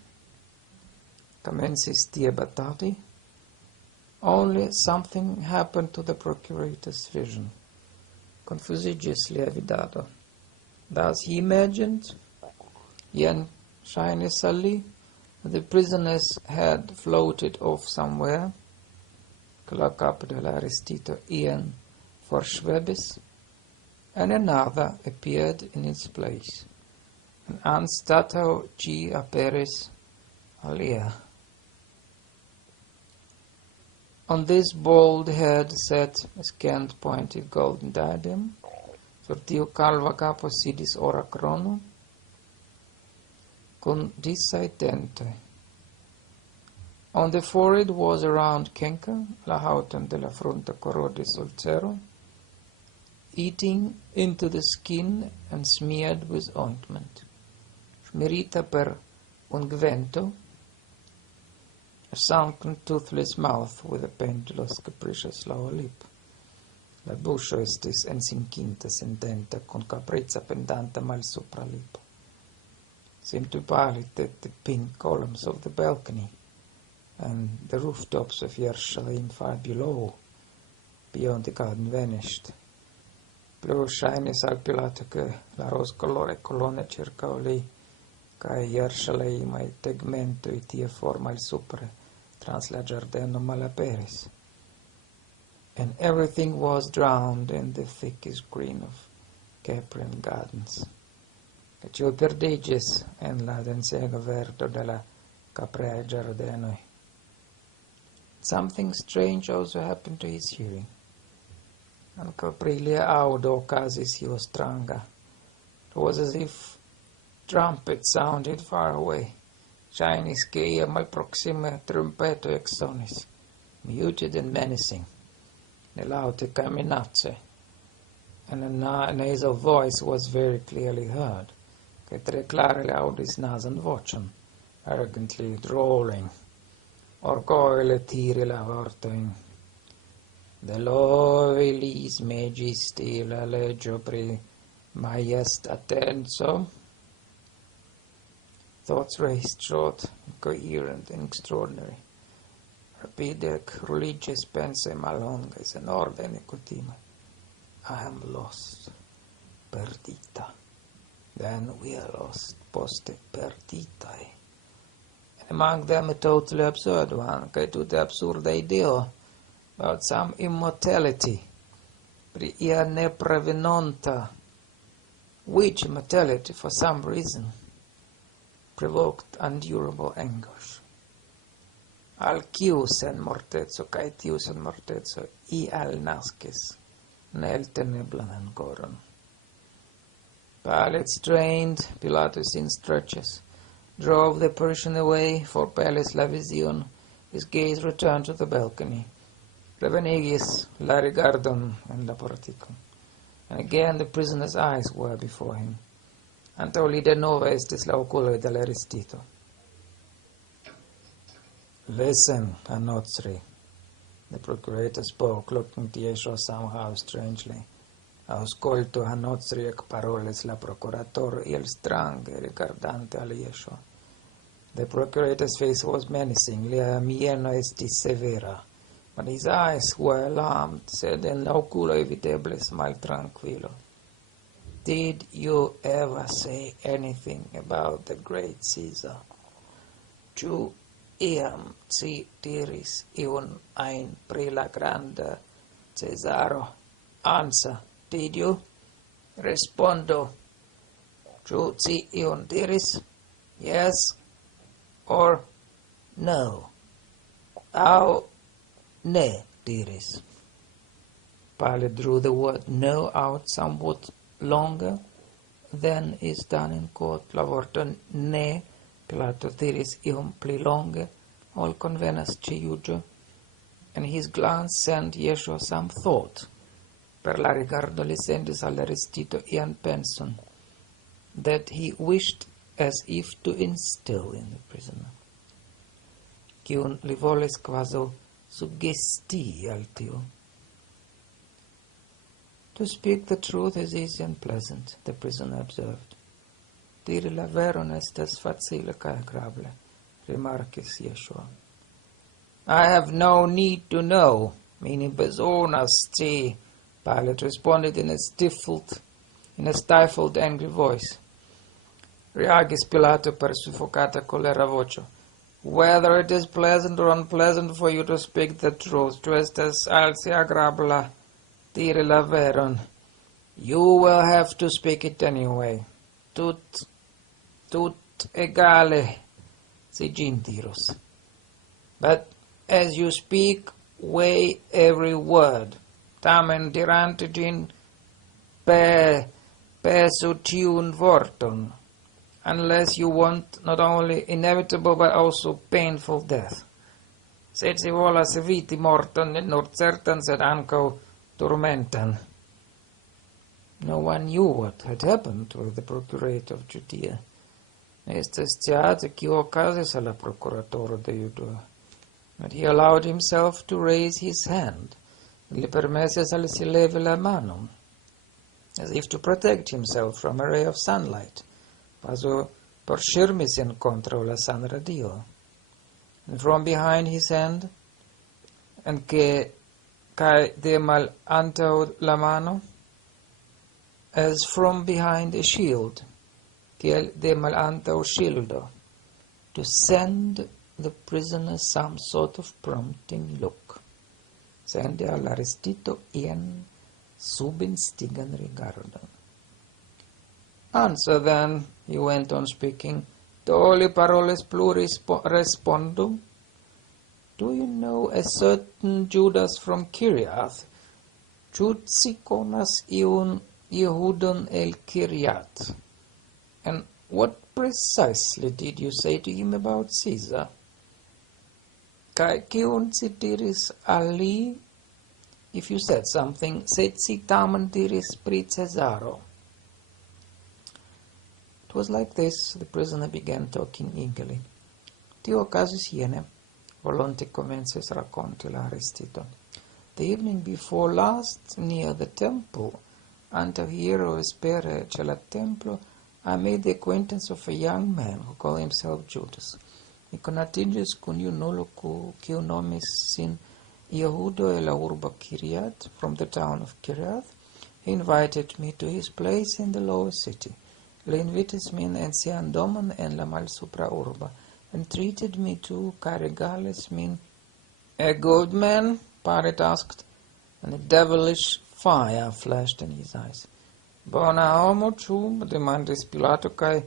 komencis tie batadi. Only something happened to the procurator's vision. Confusiĝis lia vidado. Thus he imagined, jen ŝajnis al li, the prisoner's head floated off somewhere, che la capo de la arestito ien forŝvebis, and another appeared in its place. And anstataŭ ĝi aperis alia. On this bald head sat a scant pointed golden diadem. Sur tiu calva capo sidis ora krono, con disaj dentoj. On the forehead was a round canker, la haŭton de la frunto korodis ulcero, eating into the skin and smeared with ointment. Smirita per ungvento, a sunken toothless mouth with a pendulous capricious lower lip. La buŝo estis ensinkinta sendenta con caprezza pendanta malsupra lipo. Seemed to pilot at the pink columns of the balcony and the rooftops of Jerusalem far below, beyond the garden vanished. Plus ŝajnis al Pilato, ke la rozkoloraj kolonoj ĉirkaŭ li kaj jarŝalemaj tegmentoj tie for malsupre trans la ĝardeno malaperis. And everything was drowned in the thickest green of Caprian gardens. Kaj ĉiuj perdiĝis en la densega verdo de la capreaj ĝardenoj. Something strange also happened to his hearing. Ankaŭ pri lia aŭdo okazis io stranga. It was as if trumpet sounded far away. Ŝajnis ke ia malproksime trumpeto eksonis, muted and menacing, ne laŭte kaj minace. And a nasal voice was very clearly heard, kaj tre klare li aŭdis nazan voĉon, arrogantly drawling, orgogle tiri la vortojn. De lovilis majesty la leĝo pri majestatenco. Thoughts raced short, incoherent, and extraordinary. Rapide ruliĝis pense mallonge, senorde nekutime. I am lost, perdita. Then we are lost, poste perditaj. And among them a totally absurd one, kaj tute absurda ideo, about some immortality, pri ia neprevenonta, which immortality, for some reason, provoked undurable anguish. Al kiu sen morteco, kaj tiu sen morteco, ial naskis, nel teneblan ankoron. Pallid, strained, Pilatus in stretches, drove the Persian away, forpelis la vision, his gaze returned to the balcony, revenigis la rigardon en la porticon, and again the prisoner's eyes were before him. Antaŭ li denove estis la okuloj de l'arestito. Listen, Hanotri, the procurator spoke, looking to Yeshua somehow strangely. Aŭskoltu, Hanotri, ekparolis la prokuratoro iel strange rigardante al Yeshua. The procurator's face was menacing, lia mieno estis severa, but his eyes were alarmed, sed en la okuloj videblis maltrankvilo. Did you ever say anything about the great Caesar? Ĉu iam ci diris iun ajn pri la granda Cezaro? Answer, did you? Respondo. Ĉu ci iun diris? Yes or no? Aŭ ne diris? Pilate drew the word no out somewhat longer than is done in court. La vorton ne, Pilato diris iom pli longe, ol convenas ĉe juĝo, and his glance sent Yeshua some thought. Per la rigardo li sendis al arestito ian penson, that he wished as if to instill in the prisoner, kiun li volis kvazaŭ suggestii al tio. To speak the truth is easy and pleasant, the prisoner observed. Diri la veron estas facile kaj agrable, remarkis Yeshua. I have no need to know, mi bezonas scii, Pilate responded in a stifled, angry voice. Reagis Pilato per suffocata kolera voĉo. Whether it is pleasant or unpleasant for you to speak the truth, ĉu estas al ci agrabla diri la veron, you will have to speak it anyway. Tut egale, si ĝin dirus. But as you speak, weigh every word. Tamen dirante ĝin, pesu tiun vorton, unless you want not only inevitable but also painful death. Sed si volas eviti morton, ne nur certan, sed ankaŭ turmentan. No one knew what had happened to the procurator of Judea. Estis sciate kio okazis al la prokuratoro de Judeo. But he allowed himself to raise his hand, and li permesis al si levi la manon, as if to protect himself from a ray of sunlight, quasi por ŝirmi sin kontraŭ la sanradio. And from behind his hand, and kaj de mal antaŭ la mano, as from behind a shield, kiel de malantaŭ ŝildo, to send the prisoner some sort of prompting look. Sende al arestito ian subinstigan rigardon. Answer then, he went on speaking, toli paroles plu respondu. Do you know a certain Judas from Kiriath? Ĉu ci konas iun Jehudon el Kiriath? And what precisely did you say to him about Caesar? Kaj kion ci diris al li? If you said something, sed ci tamen diris pri Cesaro. It was like this, the prisoner began talking eagerly. Tio okazis jene, volonte komencis rakonti la arestito. The evening before last, near the temple, antaŭ hieraŭ vespere ĉe la templo, I made the acquaintance of a young man who called himself Judas. Mi konatiĝis kun junulo kiu nomis sin Jehudo el la urbo Kiriath, from the town of Kiriath. He invited me to his place in the lower city. Li invitis min en sian domon en la malsupra urbo, and treated me to kaj regalis min. A good man? Pilate asked, and a devilish fire flashed in his eyes. Bona homo ĉu? Demandis Pilato, kaj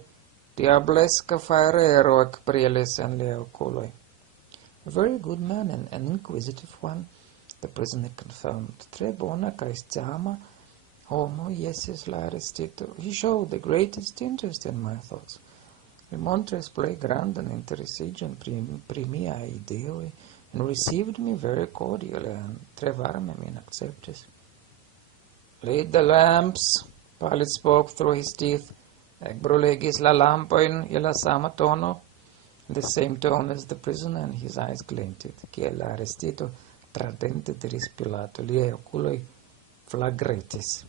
diableska fajrero ekbrilis en liaj okuloj. A very good man and an inquisitive one, the prisoner confirmed. Tre bona kaj sciama homo, yesis la arestito. He showed the greatest interest in my thoughts. Li montris plej grandan interesiĝon pri miaj ideoj, and received me very cordially, and tre varme min acceptis. Light the lamps, Pilate spoke through his teeth. Ekbruligis la lampojn je la sama tono, in the same tone as the prisoner, and his eyes glinted. Kiel la arestito tradente diris Pilato, liaj okuloj flagretis.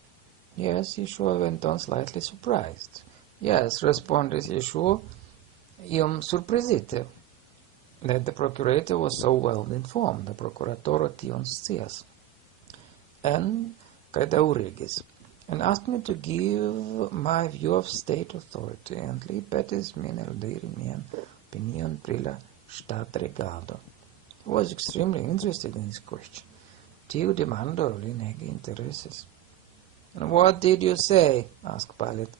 Yes, Yeshua went on, slightly surprised. Yes, respondis Yeshua, iom surprizite, that the procurator was so well informed. The procuratoro tion scias. And kaj daŭrigis, and asked me to give my view of state authority, and li petis min eldiri mian opinion pri la ŝtatregado. He was extremely interested in this question. Tiu demando lin ege interesis. And what did you say? Asked Pilate.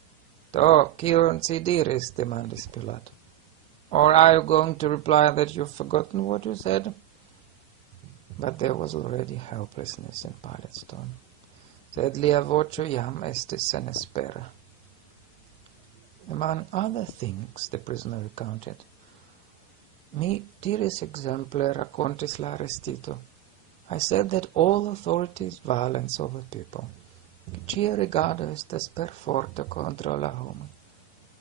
Do, kion ci diris? Demandis Pilato. Or are you going to reply that you've forgotten what you said? But there was already helplessness in Pilate's tone. Sed lia voĉo jam estis senespera. Among other things, the prisoner recounted, mi diris exemple rakontis la arestito. I said that all authority is violence over people. Ĉia regado estas perforta kontraŭ la homoj.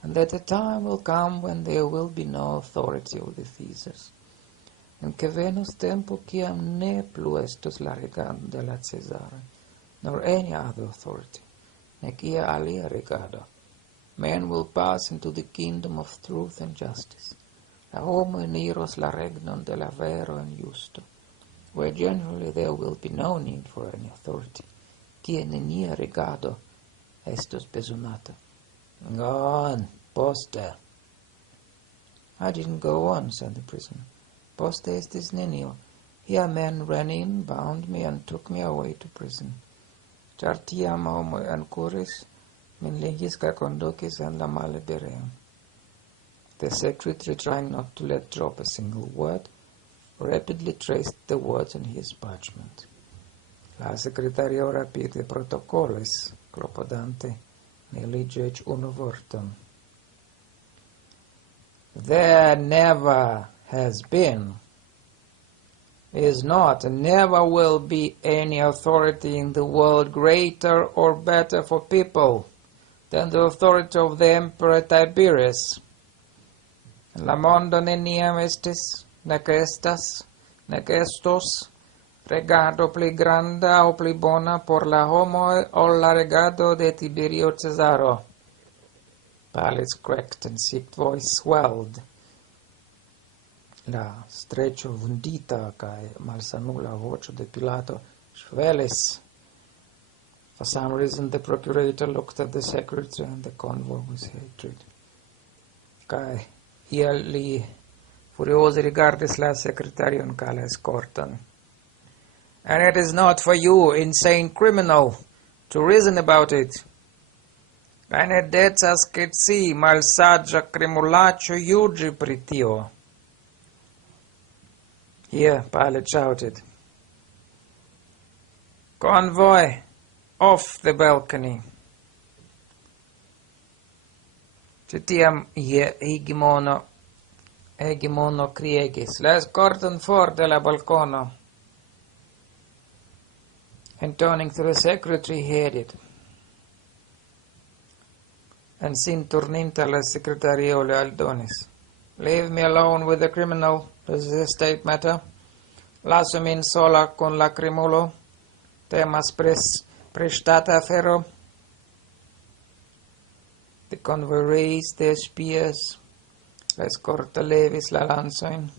And that a time will come when there will be no authority over the Caesars. And che venos tempo kiam ne plu estos la regado de la Cesare, nor any other authority, nec ia alia regado. Men will pass into the kingdom of truth and justice. La homo eniros la regnon de la vero and justo, where generally there will be no need for any authority, kie nenia regado estos bezonata. Go on, poste. I didn't go on, said the prisoner. Poste estis nenio. Here men ran in, bound me, and took me away to prison. Ĉar tiam homoj ankuris, min ligis kaj kondukis en la malliberejon. The secretary, trying not to let drop a single word, rapidly traced the words in his parchment. La sekretario rapide protokolis, klopodante, ne ligi eĉ unu vorton. There never has been, is not, and never will be any authority in the world greater or better for people than the authority of the Emperor Tiberius. La mondo neniam estis, nec estas, nec estos, regado pli granda o pli bona por la homo ol la regado de Tiberio Cesaro. Pilate's cracked and sick voice swelled. La streccio vundita cae malsanula voce de Pilato svelis. For some reason the procurator looked at the secretary and the convoy with hatred. Kaj li furioze rigardis la sekretarion kaj la eskorton. And it is not for you, insane criminal, to reason about it. Kaj ne decas ke ci, malsaĝa krimulaĉo, juĝi pri tio. Here Pilate shouted, "Convoy, off the balcony." Citiam hegemono criegis, "La escorton for de la balcono." And turning to the secretary, he added, and sin turninta la secretario le aldonis, "Leave me alone with the criminal. This is a state matter. Lasu min sola con la crimulo. Temas prestata afero." The convoy raised their spears, la escorta levis la lansoin,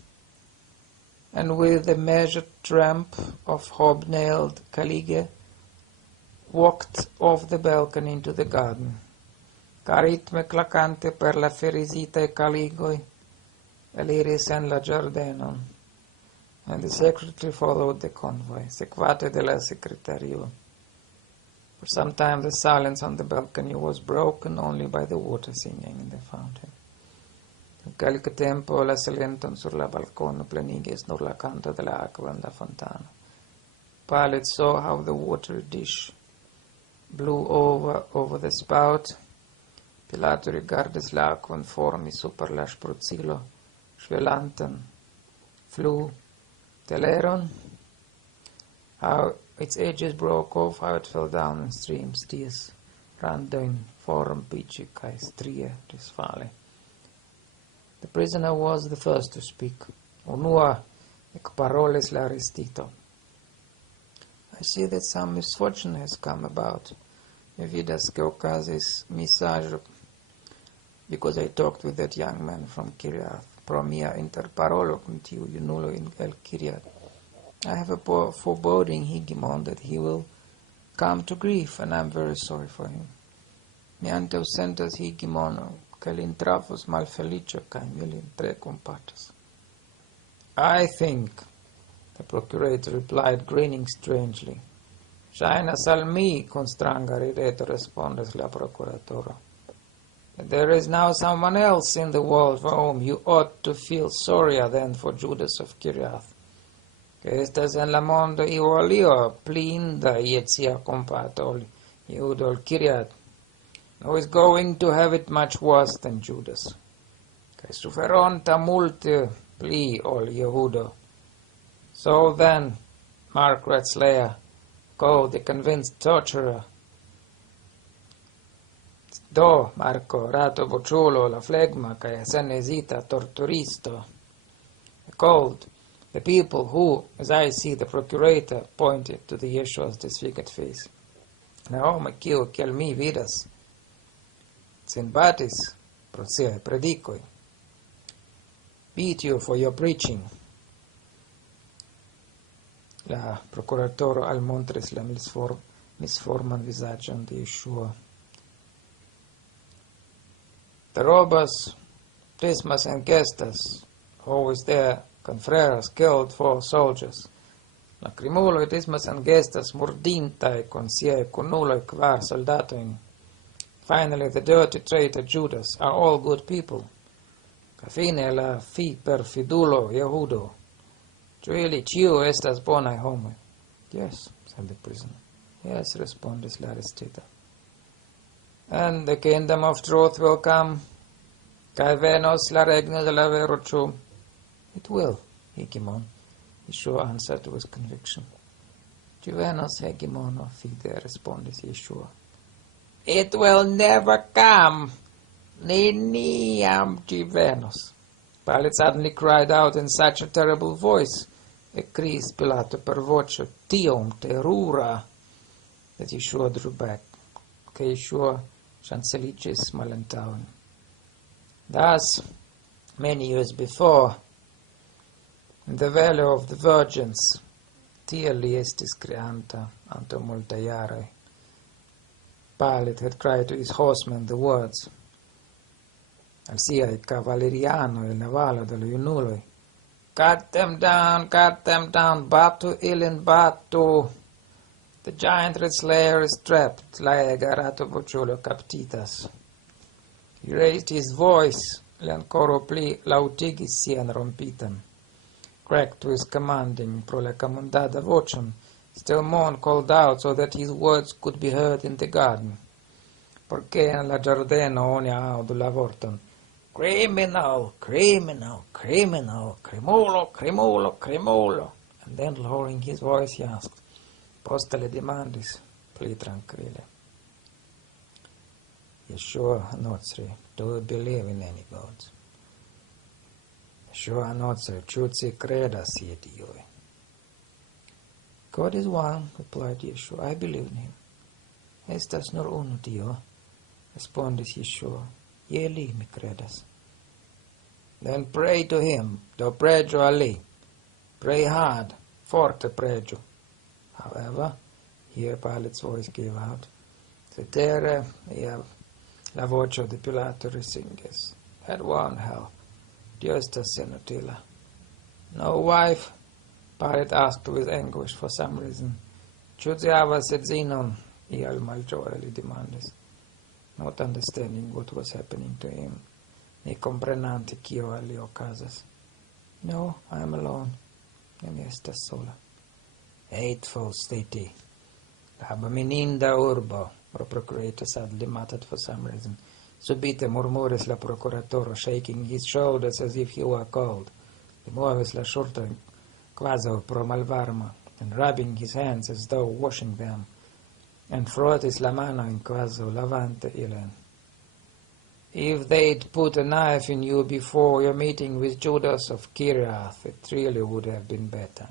and with the measured tramp of hobnailed calige, walked off the balcony into the garden, caritme clacante per la ferisitae caligoi, eliris en la giardenon, and the secretary followed the convoy, sequate de la secretario. For some time the silence on the balcony was broken only by the water singing in the fountain. In quelque tempo la silenton sur la balcono plenigis nur la canto de la aqua in la fontana. Pilate saw how the water dish blew over the spout. Pilato rigardis la aquan formi super la sprucilo, svelanten flu teleron, how its edges broke off, how it fell down in streams, tears ran down forum pici kai strie disfale. The prisoner was the first to speak. Unua ec paroles la arrestito. "I see that some misfortune has come about. Mi vidas che okazis misaĵo, because I talked with that young man from Kiriath, pro mia interparolo cum tiu junulo in el Kiriath. I have a foreboding, hegemon, that he will come to grief, and I am very sorry for him. Mi antausentas hegemono, che l'intrafos malfelicio, kaj mi lin tre compatas." "I think," the procurator replied, grinning strangely. "Ŝajnas al mi," con stranga rideto respondes la prokuratoro, "that there is now someone else in the world for whom you ought to feel sorrier than for Judas of Kiriath. Che estas en la mondo iu alio pli inda je cia compato ol Iudo ol Kiriath, who is going to have it much worse than Judas. Kaj suferonta multe pli ol Jehudo. So then, Margaret Slayer, go the convinced torturer. Do, Marco, rato vociolo, la flegma, kaj senesita torturisto. Cold, the people who, as I see the procurator, pointed to the Yeshua's disfigured face. Naome kiu kiel mi vidas, Sinbatis pro siae predicoi. Beat you for your preaching. La procuratoro almontris la misforman visaĝon de Yeshua. The robbers, Dismas and Gestas, always there, confreras killed 4 soldiers. La crimuloi Dismas and Gestas murdintae con siae kunuloi 4 soldatojn. Finally, the dirty traitor Judas are all good people. Ca fine la perfidulo Jehudo. Ĉu ĉiu estas bonaj homoj? Yes, said the prisoner. Yes, respondis la arestita. And the kingdom of truth will come, kaj venos la regno de la vero, ĉu? It will, hegemon, Yeshua answered with conviction. Ĉu venos hegemono, fide respondis Yeshua. It will never come, neniam ci venos. Pilate suddenly cried out in such a terrible voice, criis Pilato per voce tiom terura, that Yeshua drew back, che Yeshua chancelicis malantaŭen. Thus, many years before, in the Valley of the Virgins, tiel li estis kreanta antaŭ multaj jaroj, Pilate had cried to his horsemen the words, al sia il cavalleriano e il navallo dello iunuloi, cut them down, batu ilin batu. The giant red slayer is trapped, liaj garato vociolo captitas. He raised his voice, le ancora pli lautigis sian rompitam. Cracked to his commanding, pro la commandada vocem, still more called out so that his words could be heard in the garden. Porque en la giardeno oni audula vorton, criminal, criminal, criminal, crimulo, crimulo, crimulo. And then lowering his voice he asked, posta le demandis, pli tranquille. Yeshua Hanotri, do you believe in any gods? Yeshua Hanotri, chutzi credas ye Dioi. God is one, replied Yeshua, I believe in him. Estas nur unu Dio, respondis Yeshua, ye li mi credas. Then pray to him, do pregio a li. Pray hard, forte pregio. However, here Pilate's voice gave out, cetere la voce de Pilato resinges. Had one help, Dio estas senutila. No wife? Pilate asked with anguish for some reason. Ĉu ci havas edzinon? Iel malĝoje li demandis, not understanding what was happening to him, ne komprenante kio al li okazas. No, I am alone. Ne mi estas sola. Hateful city. La abomininda urbo, the procurator suddenly muttered for some reason. Subite murmuris la procuratoro, shaking his shoulders as if he were cold. Li movis la ŝultrojn kvazaŭ pro malvarmo, and rubbing his hands as though washing them, and frotis la manojn kvazaŭ lavante ilin. If they'd put a knife in you before your meeting with Judas of Kiriath, it really would have been better.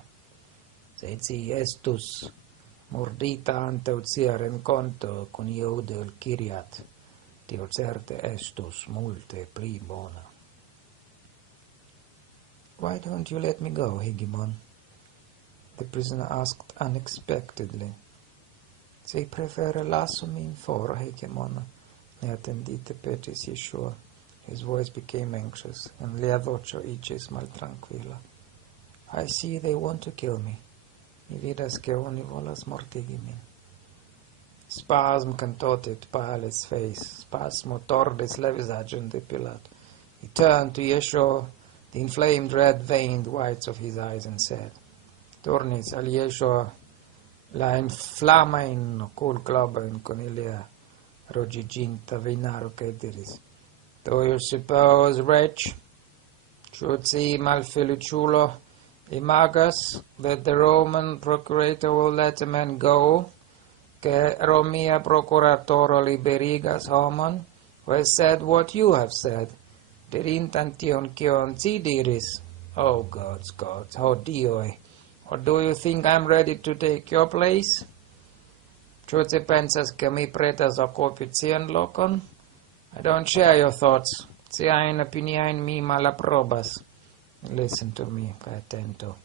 Se ci estus mordita antaŭ cia renkonto kun Iudo el Kiriath, tio certe estus multe pli bona. Why don't you let me go, Hegemon? The prisoner asked unexpectedly. Se prefere lasu min for, Hegemon, neattendite petis Yeshua. His voice became anxious, and lia voĉo iĝis maltrankvila. I see they want to kill me. Mi vidas ke oni volas mortigi min. Spasm contorted Pilate's face. Spasmo tordis la vizaĝon de Pilato. He turned to Yeshua, the inflamed red-veined whites of his eyes, and said, turnis al Yeshua la inflamajn okulglobojn kun ilia roĝiĝinta vejnaro kaj diris, Do you suppose, wretch, ĉu ci malfeliĉulo, imagas that the Roman procurator will let a man go, che Romia procuratoro liberigas homon, who has said what you have said, dirintan tion kion ci diris? Oh gods, oh Dioi, or do you think I am ready to take your place? Ĉu ci pensas ke mi pretas okupi cian lokon? I don't share your thoughts. Ciajn opiniojn mi malaprobas. Listen to me, attento.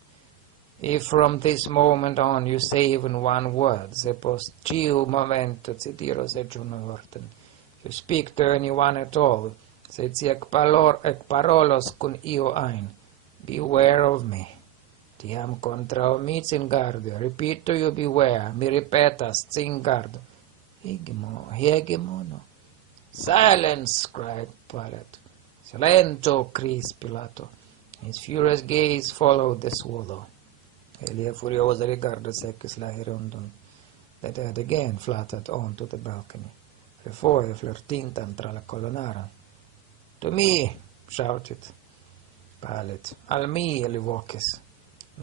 If from this moment on you say even one word, se post ĉiu momento ci diros eĉ unu vorton, if you speak to anyone at all, se ci ekparolos kun iu ajn, beware of me. Tiam kontraŭ mi cingardu. Repeat to you, beware. Mi ripetas, cingardu. Hegemono. Silence, cried Pilate. Silento, cried Pilato. His furious gaze followed the swallow. Elia furiosa rigardo sekis la hirondon that had again fluttered on to the balcony, refoje flirtintan tra la colonara. To me, shouted Pilate. Al mi, li vocis.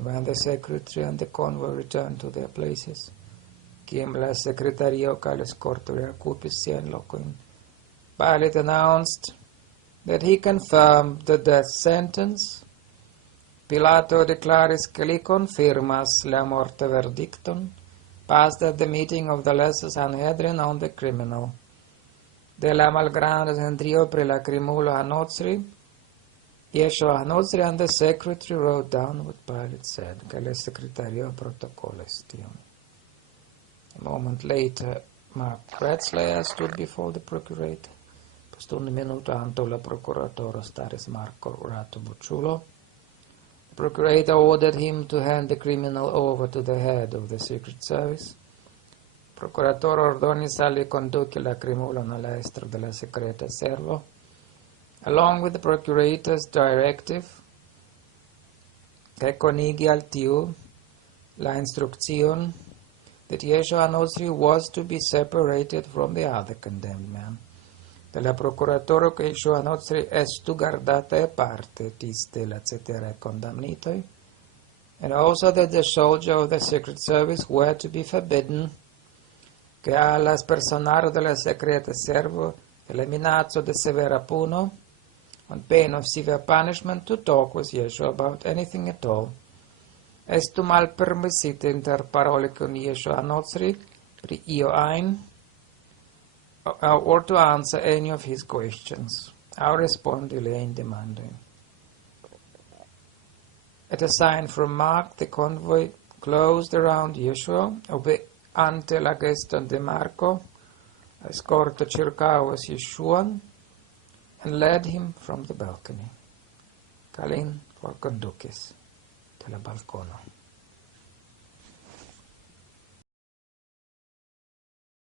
When the secretary and the convoy returned to their places, Kim la secretario kaj la eskorto reokupis siajn lokojn, Pilate announced that he confirmed the death sentence. Pilato declaris che li confirmas la morte verdicton passed at the meeting of the lesser Sanhedrin on the criminal. De la malgranda sentrio pri la crimulo Hanotri, Yeshua Hanotri and the secretary wrote down what Pilate said, che le secretario protocoles tion. A moment later, Mark Pretzlayer stood before the procurator. Post un minuto antaŭ la prokuratoro staris Marko Ratobuĉulo. The procurator ordered him to hand the criminal over to the head of the Secret Service. Procuratoro ordonis al li konduki la krimulon al la estro de la sekreta servo. Along with the procurator's directive, kaj konigi al tiu la instrukcion that Yeshua Nostri was to be separated from the other condemned man. De la procuratoro che Yeshua Nostri estu guardata aparte tiste la cetere condamnitoi, and also that the soldier of the Secret Service were to be forbidden che a las personaro de la secreta servo eliminazzo de severa puno, on pain of severe punishment, to talk with Yeshua about anything at all. Estu mal permissite inter parole con Yeshua Nostri pri io ein, or to answer any of his questions. Au respondi le in demandoi. At a sign from Mark, the convoy closed around Yeshua, ante la geston de Marco, escorto ĉirkaŭas Yeshuan, and led him from the balcony. Kalin forkondukis de la balkono.